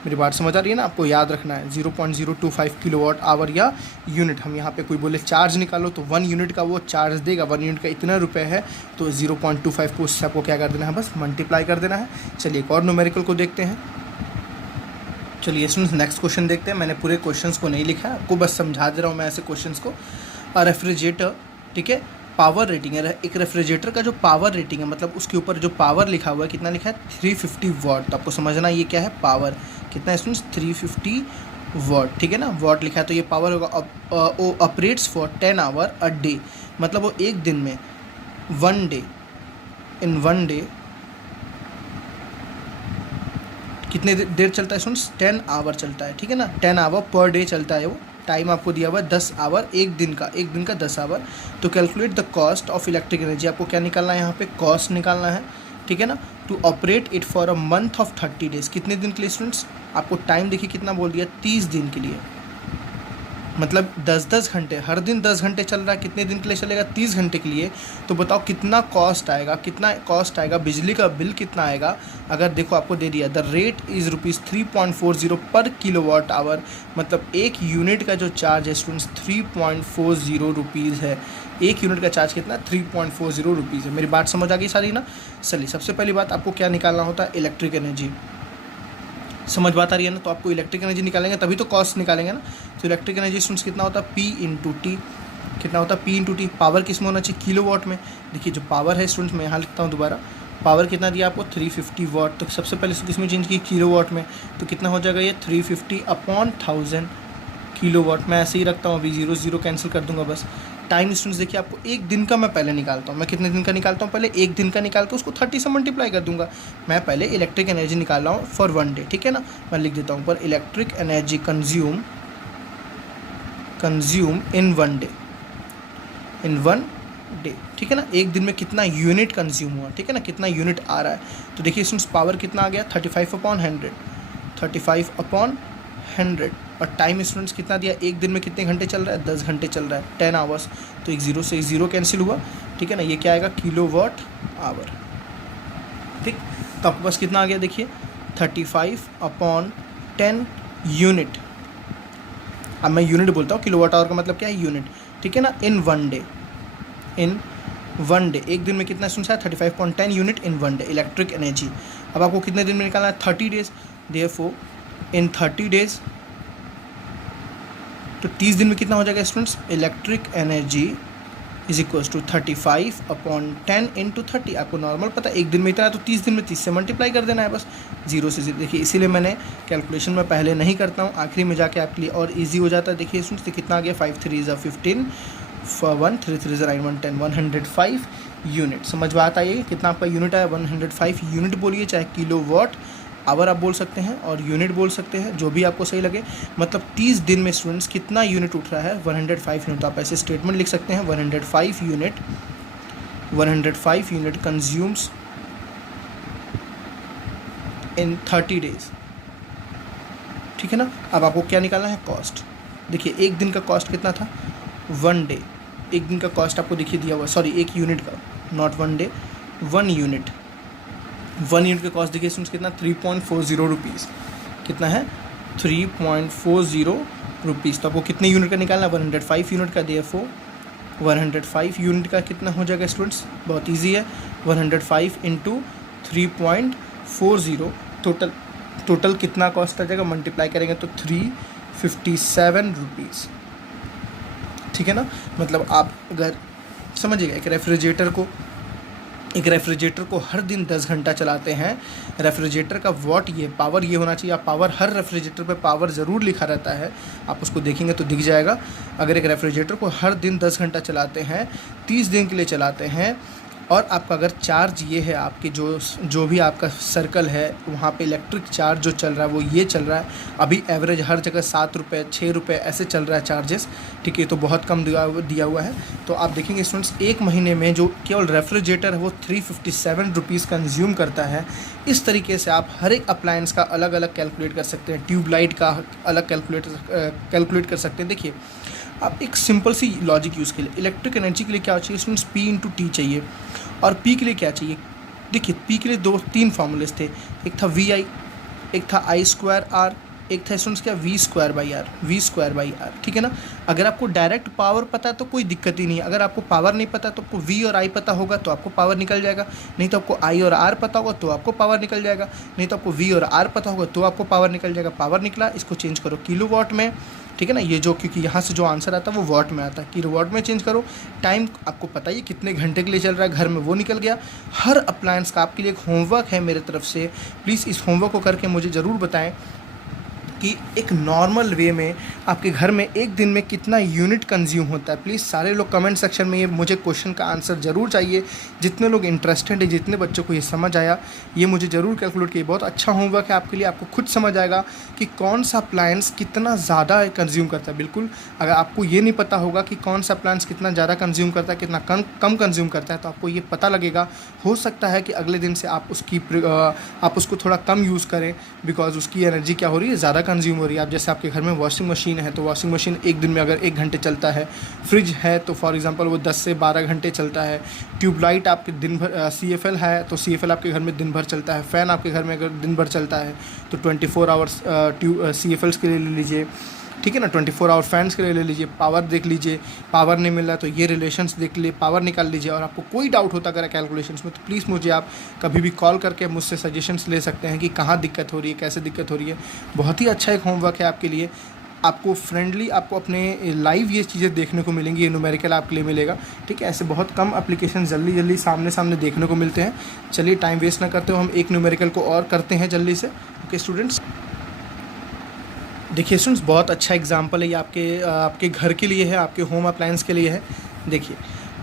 मेरी बात समझ आ रही है ना, आपको याद रखना है 0.025 किलो वॉट आवर या यूनिट। हम यहाँ पे कोई बोले चार्ज निकालो तो 1 यूनिट का वो चार्ज देगा, 1 यूनिट का इतना रुपये है, तो 0.25 को उससे आपको क्या कर देना है, बस मल्टीप्लाई कर देना है। चलिए एक और न्यूमेरिकल को देखते हैं। चलिए स्टूडेंट्स नेक्स्ट क्वेश्चन देखते हैं। मैंने पूरे क्वेश्चंस को नहीं लिखा है, आपको बस समझा दे रहा हूँ मैं ऐसे क्वेश्चंस को। रेफ्रिजरेटर, ठीक है, पावर रेटिंग है, एक रेफ्रिजरेटर का जो पावर रेटिंग है, मतलब उसके ऊपर जो पावर लिखा हुआ है, कितना लिखा है 350 वॉट। तो आपको समझना ये क्या है, पावर कितना है स्टूडेंट्स, 350 वॉट, ठीक है ना। वॉट लिखा है तो ये पावर होगा। Operates for 10 hour a day, मतलब वो एक दिन में वन डे कितने देर चलता है स्टूडेंट्स, 10 आवर चलता है, ठीक है ना। 10 आवर पर डे चलता है वो टाइम आपको दिया हुआ है 10 आवर, एक दिन का 10 आवर। तो calculate the cost of electric energy, आपको क्या निकालना है यहाँ पे, कॉस्ट निकालना है, ठीक है ना। To operate it for a month of 30 days, कितने दिन के लिए स्टूडेंट्स, आपको टाइम देखिए कितना बोल दिया, 30 दिन के लिए, मतलब 10-10 घंटे, हर दिन 10 घंटे चल रहा है, कितने दिन के लिए चलेगा, 30 घंटे के लिए। तो बताओ कितना कॉस्ट आएगा, बिजली का बिल कितना आएगा। अगर देखो आपको दे दिया द रेट इज़ ₹3.40 पर किलोवाट आवर, मतलब एक यूनिट का जो चार्ज है स्टूडेंट्स 3.40 रुपीज़ है। एक यूनिट का चार्ज कितना, 3.40 रुपीज़ है। मेरी बात समझ आ गई सारी ना। चलिए सबसे पहली बात आपको क्या निकालना होता है, इलेक्ट्रिक एनर्जी, समझ बात आ रही है ना। तो आपको इलेक्ट्रिक एनर्जी निकालेंगे तभी तो कॉस्ट निकालेंगे ना। तो इलेक्ट्रिक एनर्जी स्टूडेंट्स कितना होता है, P/T, कितना होता है P/T। पावर किस में होना चाहिए, किलोवाट में। देखिए जो पावर है स्टूडेंट्स, मैं यहाँ लिखता हूँ दोबारा, पावर कितना दिया आपको 350 वाट। तो सबसे पहले इसको किस में चेंज की, किलोवाट में। तो कितना हो जाएगा ये 350/1000 किलोवाट। मैं ऐसे ही रखता हूँ, अभी 0 कैंसिल कर दूंगा बस। टाइम स्टूडेंट्स देखिए आपको एक दिन का मैं पहले निकालता हूँ, मैं कितने दिन का निकालता हूँ, पहले एक दिन का निकालता हूँ, उसको 30 से मल्टीप्लाई कर दूंगा। मैं पहले इलेक्ट्रिक एनर्जी निकाल रहा हूँ फॉर 1 डे, ठीक है ना। मैं लिख देता हूँ पर electric energy consume in 1 day, ठीक है ना। एक दिन में कितना यूनिट कंज्यूम हुआ, ठीक है ना, कितना यूनिट आ रहा है। तो देखिए स्टूडेंट्स पावर कितना आ गया 35/100 और टाइम स्टूडेंट्स कितना दिया, एक दिन में कितने घंटे चल रहा है, 10 घंटे चल रहा है, 10 आवर्स। तो एक जीरो से एक जीरो कैंसिल हुआ, ठीक है ना। ये क्या आएगा, किलोवाट आवर, ठीक। तो आपके पास कितना आ गया देखिए 35/10 यूनिट। अब मैं यूनिट बोलता हूँ, किलोवाट आवर का मतलब क्या है, यूनिट, ठीक है ना। इन वन डे एक दिन में कितना स्टूडेंट्स है, 35.10 unit in 1 day electric energy. अब आपको कितने दिन में निकालना है, 30 डेज। देयरफॉर इन 30 डेज, तो 30 दिन में कितना हो जाएगा students, electric energy is equal to 35/10 into 30। आपको नॉर्मल पता है एक दिन में इतना है, तो 30 दिन में 30 से मल्टीप्लाई कर देना है बस, 0 से 0। देखिए इसीलिए मैंने कैलकुलेशन में पहले नहीं करता हूँ, आखिरी में जाके आपके लिए और ईजी हो जाता है। देखिए स्टूडेंट्स तो कितना आ गया, 5 3 = 15, 1 3 3 9 1 10, 105 यूनिट। समझ बात आई है, कितना आपका यूनिट आया, 105 यूनिट बोलिए, चाहे किलोवाट आवर आप बोल सकते हैं और यूनिट बोल सकते हैं, जो भी आपको सही लगे। मतलब 30 दिन में स्टूडेंट्स कितना यूनिट उठ रहा है, 105 यूनिट। तो आप ऐसे स्टेटमेंट लिख सकते हैं, 105 यूनिट कंज्यूम्स इन 30 डेज, ठीक है ना। अब आपको क्या निकालना है, कॉस्ट। देखिए एक दिन का कॉस्ट कितना था, 1 डे, एक दिन का कॉस्ट आपको देखिए दिया हुआ, सॉरी एक यूनिट का, नॉट 1 डे, 1 यूनिट का कॉस्ट देखिए स्टूडेंट्स कितना, 3.40 रुपीज़। कितना है, 3.40 रुपीज़। तो आपको कितने यूनिट का निकालना है, 105 यूनिट का। देयरफॉर 105 यूनिट का कितना हो जाएगा स्टूडेंट्स, बहुत इजी है, 105 इंटू 3.40, टोटल कितना कॉस्ट आ जाएगा, मल्टीप्लाई करेंगे तो 357 रुपीज़, ठीक है ना। मतलब आप अगर समझिएगा, एक रेफ्रिजरेटर को हर दिन 10 घंटा चलाते हैं, रेफ्रिजरेटर का वॉट ये पावर ये होना चाहिए। आप पावर, हर रेफ्रिजरेटर पे पावर ज़रूर लिखा रहता है, आप उसको देखेंगे तो दिख जाएगा। अगर एक रेफ्रिजरेटर को हर दिन 10 घंटा चलाते हैं, 30 दिन के लिए चलाते हैं, और आपका अगर चार्ज ये है, आपके जो भी आपका सर्कल है वहाँ पे इलेक्ट्रिक चार्ज जो चल रहा है वो ये चल रहा है, अभी एवरेज हर जगह 7 रुपये 6 रुपये ऐसे चल रहा है चार्जेस, ठीक है। तो बहुत कम दिया हुआ है। तो आप देखेंगे स्टूडेंट्स एक महीने में जो केवल रेफ्रिजरेटर है वो 357 रुपीज़ कंज्यूम करता है। इस तरीके से आप हर एक अप्लायंस का अलग अलग कैलकुलेट कर सकते हैं, ट्यूबलाइट का अलग कैलकुलेट कर सकते हैं। देखिए आप एक सिंपल सी लॉजिक यूज़ के लिए, इलेक्ट्रिक एनर्जी के लिए क्या चाहिए स्टूडेंट्स, P/T चाहिए, और P के लिए क्या चाहिए। देखिए P के लिए 2-3 फार्मूलेस थे, एक था VI, एक था I²R, एक था स्टूडेंट्स क्या V²/R, ठीक है ना। अगर आपको डायरेक्ट पावर पता है तो कोई दिक्कत ही नहीं है, अगर आपको पावर नहीं पता तो आपको V और I पता होगा तो आपको पावर निकल जाएगा, नहीं तो आपको I और R पता होगा तो आपको पावर निकल जाएगा, नहीं तो आपको V और R पता होगा तो आपको पावर निकल जाएगा। पावर निकला, इसको चेंज करो किलोवाट में, ठीक है ना। ये जो, क्योंकि यहाँ से जो आंसर आता है वो वाट में आता है, किलोवाट में चेंज करो। टाइम आपको पता ही कितने घंटे के लिए चल रहा है घर में, वो निकल गया। हर अप्लायंस का आपके लिए एक होमवर्क है मेरे तरफ से, प्लीज़ इस होमवर्क को करके मुझे ज़रूर बताएं कि एक नॉर्मल वे में आपके घर में एक दिन में कितना यूनिट कंज्यूम होता है। प्लीज़ सारे लोग कमेंट सेक्शन में ये मुझे क्वेश्चन का आंसर ज़रूर चाहिए। जितने लोग इंटरेस्टेड है, जितने बच्चों को ये समझ आया, ये मुझे ज़रूर कैलकुलेट किए। बहुत अच्छा होमवर्क है आपके लिए, आपको खुद समझ आएगा कि कौन सा अप्लायंस कितना ज़्यादा कंज्यूम करता है। बिल्कुल, अगर आपको ये नहीं पता होगा कि कौन सा अप्लायंस कितना ज़्यादा कंज्यूम करता है, कितना कम कंज्यूम करता है, तो आपको ये पता लगेगा। हो सकता है कि अगले दिन से आप उसको थोड़ा कम यूज़ करें, बिकॉज उसकी एनर्जी क्या हो रही है, ज़्यादा कंज्यूम हो रही है। आप जैसे आपके घर में वॉशिंग मशीन है, तो वॉशिंग मशीन एक दिन में अगर 1 घंटे चलता है, फ्रिज है तो फॉर एग्जांपल वो 10 से 12 घंटे चलता है, ट्यूबलाइट आपके दिन भर, CFL है तो CFL आपके घर में दिन भर चलता है, फ़ैन आपके घर में अगर दिन भर चलता है तो 24 आवर्स CFLs के लिए ले लीजिए, ठीक है ना। 24 आवर फैंस के लिए ले लीजिए। पावर देख लीजिए, पावर नहीं मिल रहा है तो ये रिलेशंस देख लीजिए, पावर निकाल लीजिए। और आपको कोई डाउट होता अगर कैलकुलेशंस में, तो प्लीज़ मुझे आप कभी भी कॉल करके मुझसे सजेशंस ले सकते हैं कि कहाँ दिक्कत हो रही है, कैसे दिक्कत हो रही है। बहुत ही अच्छा एक होमवर्क है आपके लिए, आपको फ्रेंडली, आपको अपने लाइव ये चीज़ें देखने को मिलेंगी। ये न्यूमेरिकल आपके लिए मिलेगा, ठीक है। ऐसे बहुत कम एप्लीकेशन जल्दी सामने सामने देखने को मिलते हैं। चलिए टाइम वेस्ट ना करते हो, हम एक न्यूमेरिकल को और करते हैं जल्दी से। ओके स्टूडेंट्स, देखिए स्टूडेंट्स, बहुत अच्छा एग्जांपल है ये आपके घर के लिए है, आपके होम अप्लायंस के लिए है। देखिए,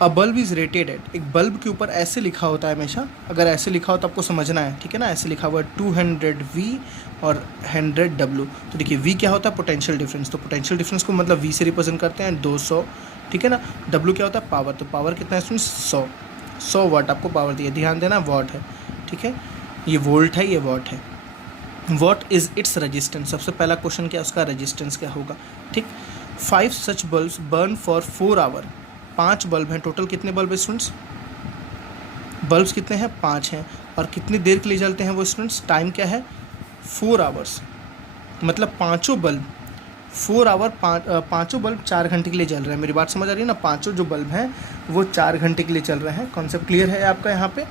अ बल्ब इज़ रेटेड एट, एक बल्ब के ऊपर ऐसे लिखा होता है हमेशा, अगर ऐसे लिखा हो तो आपको समझना है, ठीक है ना। ऐसे लिखा हुआ है 200V और 100W। तो देखिए V क्या होता है, पोटेंशियल डिफरेंस, तो पोटेंशियल डिफरेंस को मतलब V से रिप्रेजेंट करते हैं 200, ठीक है ना। W क्या होता है, पावर, तो पावर कितना है स्टूडेंट्स, 100 वाट आपको पावर दिया, ध्यान देना वाट है, ठीक है। ये वोल्ट है, ये वाट है। वॉट इज़ इट्स रजिस्टेंस, सबसे पहला क्वेश्चन क्या है, उसका रजिस्टेंस क्या होगा, ठीक। 5 such bulbs burn for 4 hour, 5 bulb हैं, टोटल कितने बल्ब है स्टूडेंट्स, बल्ब्स कितने हैं, 5 हैं। और कितनी देर के लिए जलते हैं वो स्टूडेंट्स, टाइम क्या है, 4 आवर्स, मतलब पाँचों बल्ब 4 आवर, पाँचों बल्ब 4 घंटे के लिए जल रहे हैं। मेरी बात समझ आ रही है ना, पाँचों जो बल्ब हैं वो 4 घंटे के लिए चल रहे हैं। कॉन्सेप्ट क्लियर है आपका यहाँ पे,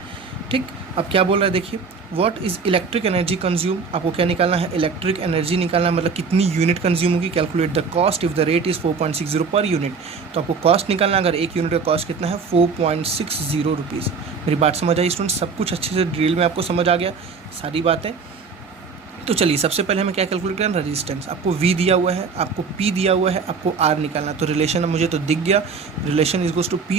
ठीक। अब क्या बोल रहा है देखिए, what is electric energy consume, आपको क्या निकालना है, इलेक्ट्रिक एनर्जी निकालना है, मतलब कितनी यूनिट कंज्यूम होगी। Calculate the cost if the rate is 4.60 per unit, तो आपको कॉस्ट निकालना है। अगर 1 यूनिट का कॉस्ट कितना है, 4.60 रुपीज़। मेरी बात समझ आई स्टूडेंट, सब कुछ अच्छे से ड्रिल में आपको समझ आ गया सारी बातें। तो चलिए सबसे पहले हमें क्या कैलकुलेट करना है, रेजिस्टेंस। आपको V दिया हुआ है, आपको P दिया हुआ है, आपको R निकालना है। तो रिलेशन मुझे तो दिख गया, relation is to P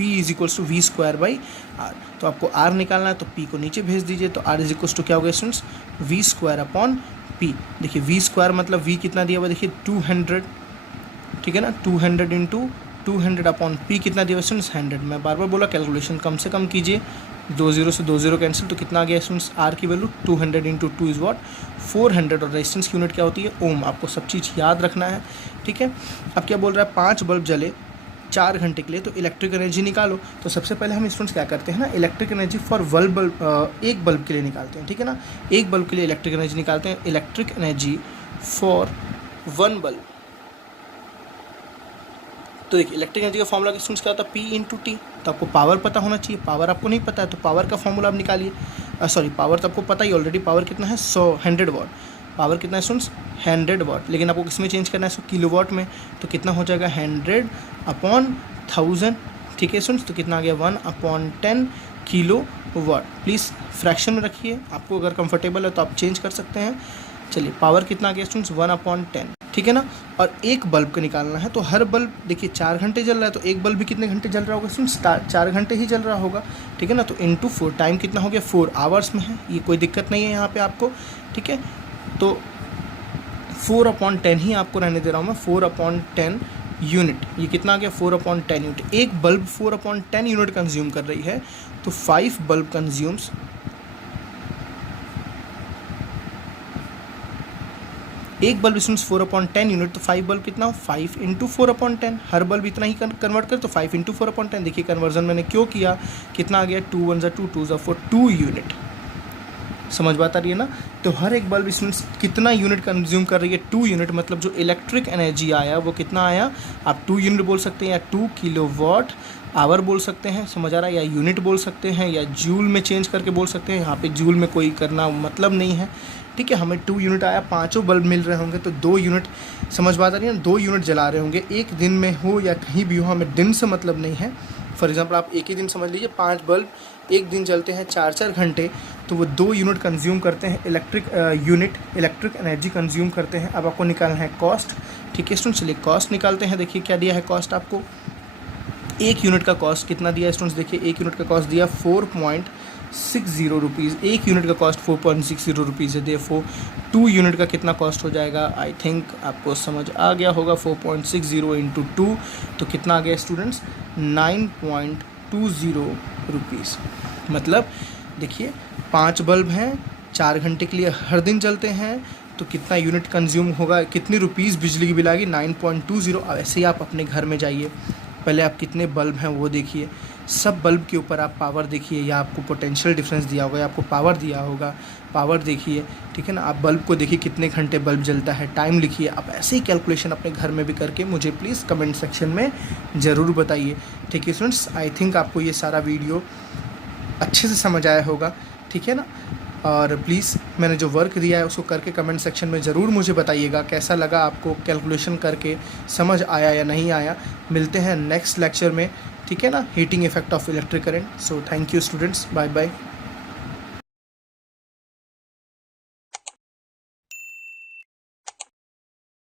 is equals to V² R। तो आपको R निकालना है, तो P को नीचे भेज दीजिए, तो R इज इक्वल्स टू क्या हो गया स्टूडेंट्स, V²/P। देखिए V² मतलब V कितना दिया हुआ, देखिए 200, ठीक है ना। 200 इंटू 200/P कितना दिया हुआ स्टूडेंट्स, 100। मैं बार बार बोला कैलकुलेशन कम से कम कीजिए, 2 0 से 2 0 कैंसिल, तो कितना आ गया स्टूडेंट्स, R की वैल्यू 200 इंटू 2 इज़ वॉट, 400। और रेजिस्टेंस की यूनिट क्या होती है, ओम। आपको सब चीज़ याद रखना है, ठीक है। अब क्या बोल रहा है, 5 बल्ब जले 4 घंटे के लिए, तो इलेक्ट्रिक एनर्जी निकालो। तो सबसे पहले हम स्टूडेंट्स क्या करते हैं ना, इलेक्ट्रिक एनर्जी फॉर एक बल्ब के लिए निकालते हैं, ठीक है ना। एक बल्ब के लिए इलेक्ट्रिक एनर्जी निकालते हैं, इलेक्ट्रिक एनर्जी फॉर 1 बल्ब। तो देखिए इलेक्ट्रिक एनर्जी का फॉर्मूला स्टूडेंट्स क्या होता है, P इंटू टी। तो आपको पावर पता होना चाहिए, पावर आपको नहीं पता है तो पावर का फॉर्मूला आप निकालिए। सॉरी, पावर तो आपको पता ही ऑलरेडी, पावर कितना है, 100 वाट। पावर कितना है स्टूडेंट्स, 100 वाट, लेकिन आपको किस में चेंज करना है, 100 किलोवाट में। तो कितना हो जाएगा, 100/1000, ठीक है स्टूडेंट्स। तो कितना आ गया, 1/10 किलोवाट। प्लीज़ फ्रैक्शन में रखिए, आपको अगर कंफर्टेबल है तो आप चेंज कर सकते हैं। चलिए पावर कितना आ गया स्टूडेंट्स, 1/10, ठीक है ना। और एक बल्ब का निकालना है, तो हर बल्ब देखिए 4 घंटे जल रहा है, तो एक बल्ब भी कितने घंटे जल रहा होगा स्टूडेंट्स, 4 घंटे ही जल रहा होगा, ठीक है ना। तो इंटू 4, टाइम कितना हो गया, 4 आवर्स में है, ये कोई दिक्कत नहीं है यहाँ पे आपको, ठीक है। तो 4/10 ही आपको रहने दे रहा हूँ मैं, 4/10 यूनिट। ये कितना आ गया, 4/10 यूनिट। एक बल्ब 4/10 यूनिट कंज्यूम कर रही है, तो 5 बल्ब कंज्यूम्स, एक बल्ब स्टूडेंट्स 4/10 यूनिट, तो 5 बल्ब कितना हो, 5 इंटू 4/10। हर बल्ब इतना ही कन्वर्ट कर, तो 5 इंटू 4/10। देखिए कन्वर्जन मैंने क्यों किया, कितना आ गया, 2 1 2 2 4, 2 यूनिट। समझ बात आ रही है ना। तो हर एक बल्ब स्टूडेंट्स कितना यूनिट कंज्यूम कर रही है, 2 यूनिट। मतलब जो इलेक्ट्रिक एनर्जी आया वो कितना आया, आप 2 यूनिट बोल सकते हैं, या 2 किलोवाट आवर बोल सकते हैं, समझ आ रहा है, या यूनिट बोल सकते हैं, या जूल में चेंज करके बोल सकते हैं। यहाँ पे जूल में कोई करना मतलब नहीं है, ठीक है। हमें 2 यूनिट आया, पाँचों बल्ब मिल रहे होंगे तो 2 यूनिट, समझ बात आ रही है ना, 2 यूनिट जला रहे होंगे, एक दिन में हो या कहीं भी हो, हमें दिन से मतलब नहीं है। फॉर एग्जांपल आप एक ही दिन समझ लीजिए 5 बल्ब एक दिन जलते हैं 4-4 घंटे, तो वो 2 यूनिट कंज्यूम करते हैं इलेक्ट्रिक एनर्जी कंज्यूम करते हैं। अब आपको निकालना है कॉस्ट। ठीक है स्टूडेंट्स, चलिए कॉस्ट निकालते हैं। देखिए क्या दिया है कॉस्ट आपको, एक यूनिट का कॉस्ट कितना दिया है स्टूडेंट्स, देखिए एक यूनिट का कॉस्ट दिया 4.60 रुपीज़। एक यूनिट का कॉस्ट 4.60 रुपीज़ है। देयरफॉर 2 यूनिट का कितना कॉस्ट हो जाएगा, आई थिंक आपको समझ आ गया होगा। 4.60 इंटू 2 तो कितना आ गया स्टूडेंट्स, 9.20 रुपीज़। मतलब देखिए 5 बल्ब हैं, 4 घंटे के लिए हर दिन जलते हैं, तो कितना यूनिट कंज्यूम होगा, कितनी रुपीज़ बिजली की बिल आ गई, 9.20। अब ऐसे ही आप अपने घर में जाइए, पहले आप कितने बल्ब हैं वो देखिए, सब बल्ब के ऊपर आप पावर देखिए, या आपको पोटेंशियल डिफरेंस दिया होगा या आपको पावर दिया होगा, पावर देखिए। ठीक है ना, आप बल्ब को देखिए कितने घंटे बल्ब जलता है, टाइम लिखिए। आप ऐसे ही कैलकुलेशन अपने घर में भी करके मुझे प्लीज़ कमेंट सेक्शन में ज़रूर बताइए। ठीक है स्टूडेंट्स, आई थिंक आपको ये सारा वीडियो अच्छे से समझ आया होगा। ठीक है ना, और प्लीज़ मैंने जो वर्क दिया है उसको करके कमेंट सेक्शन में ज़रूर मुझे बताइएगा कैसा लगा आपको, कैलकुलेशन करके समझ आया या नहीं आया। मिलते हैं नेक्स्ट लेक्चर में, ठीक है ना, heating effect of electric current. So thank you students, bye bye.